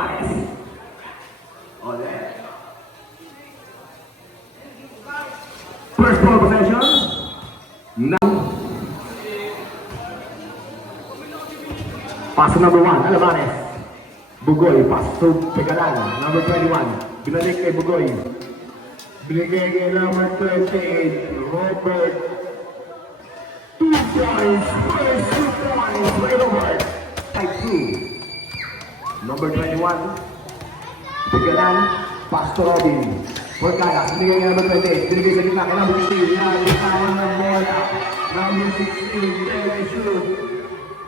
Alamares. Ole. First ball possession. Now. Pass number 1, Alamares. Bugoy, pass to Pegalan, number 21. Binalik kay Bugoy. Binigay kay number 28, Robert. 2 points, first 2 points, right over. 5-2. Number 21. Pegalan, pass to Robin. Porcadas, binigay kay number 28. Binigay sa gitna kay number 16. Nakalitawan ng bola. Number 16, very shoot.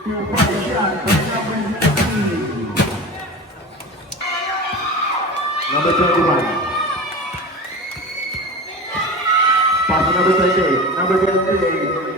2-point shot by number 16. Number 21. Pass to number 28. Number 28.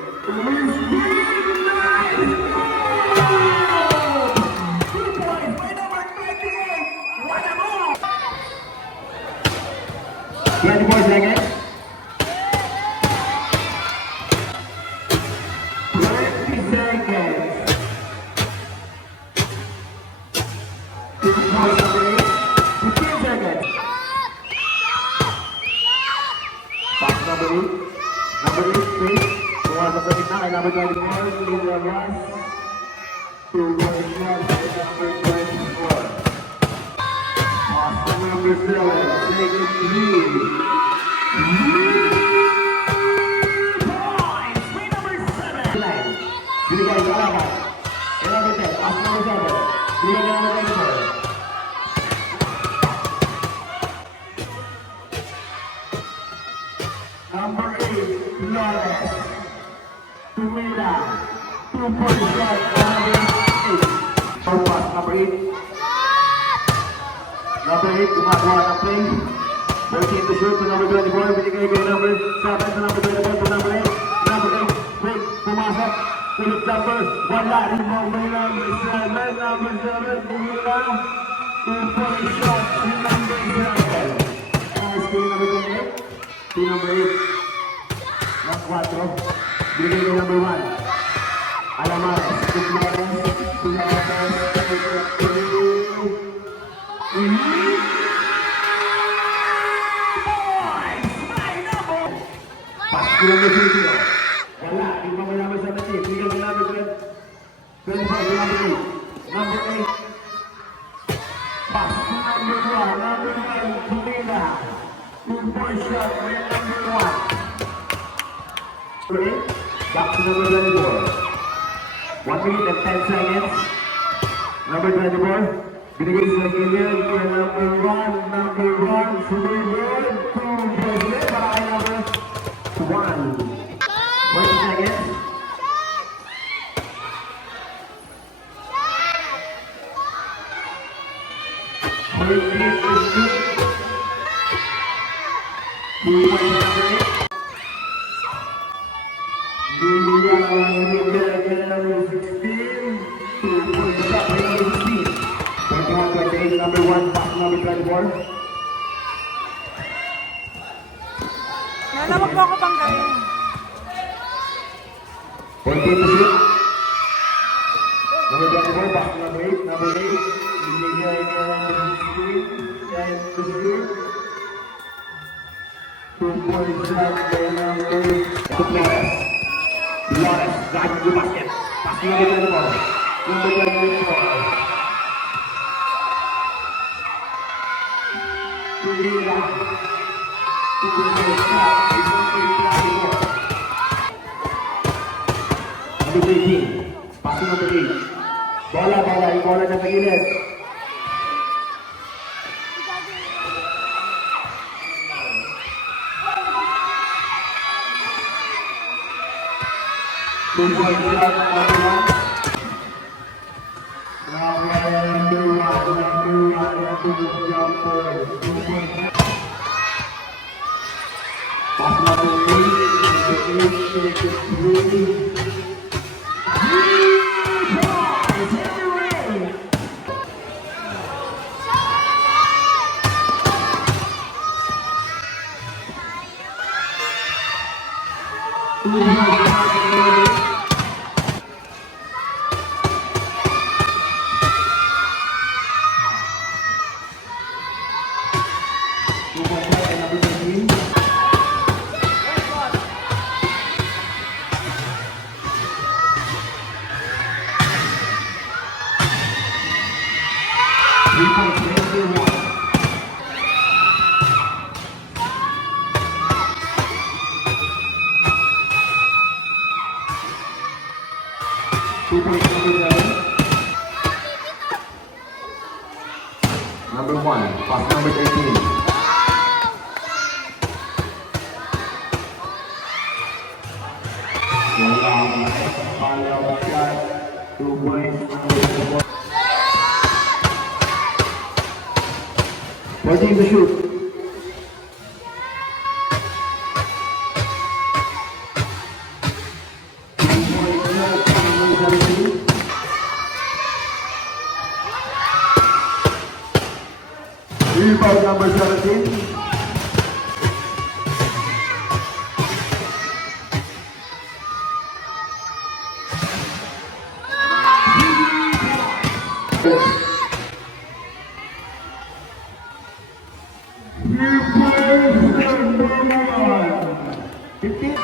Number 8, Flores. Tumira. 2-point shot. Number 8. Number 8. Number 8, gumagawa ng play. 14 to shoot to number 24. Binigay kay number 7 to number 24 to number 8. Number 8, quick, pumasok. Philip Jumper. Wala rin mo may number 7. Number 7, Tumira. 2-point shot to number 7. As kay number 28. To number 8. Not 4. Binigay kay number 1. Alamares. To Flores. To Pass to number 2. Wala. Di pa may number 17. Binigay kay number 25. Number 8. Number 8. Pass to number 1. Number 9. Tumira. 2-point shot by number 1. Back to number 24. 1 minute and 10 seconds. Number 24. Binigay sa gilid kay number 1. Number 1. Sumunod. 2 points para kay number 1. 20 seconds. Number 1, pass number 24. Nalawag po ako pang gawin. 14 to shoot. Number 24, pass number 8. Number 8. Binigay kay number 16. 10 to shoot. 2-point shot by number 2. Flores. Flores, driving the basket. Pass number 24. Number 24. Tumira. 2-point shot. Number 18. Passing number 8. Bola, yung bola na pagilid. Two-point shot, number 1. Number 1, jumper. Pass number 8. Number 8, 3 points for everyone. Number 1, pass number 13. Follow shot, 2 points. 14 to shoot. Rebound number 17. Rebound number 1. 15.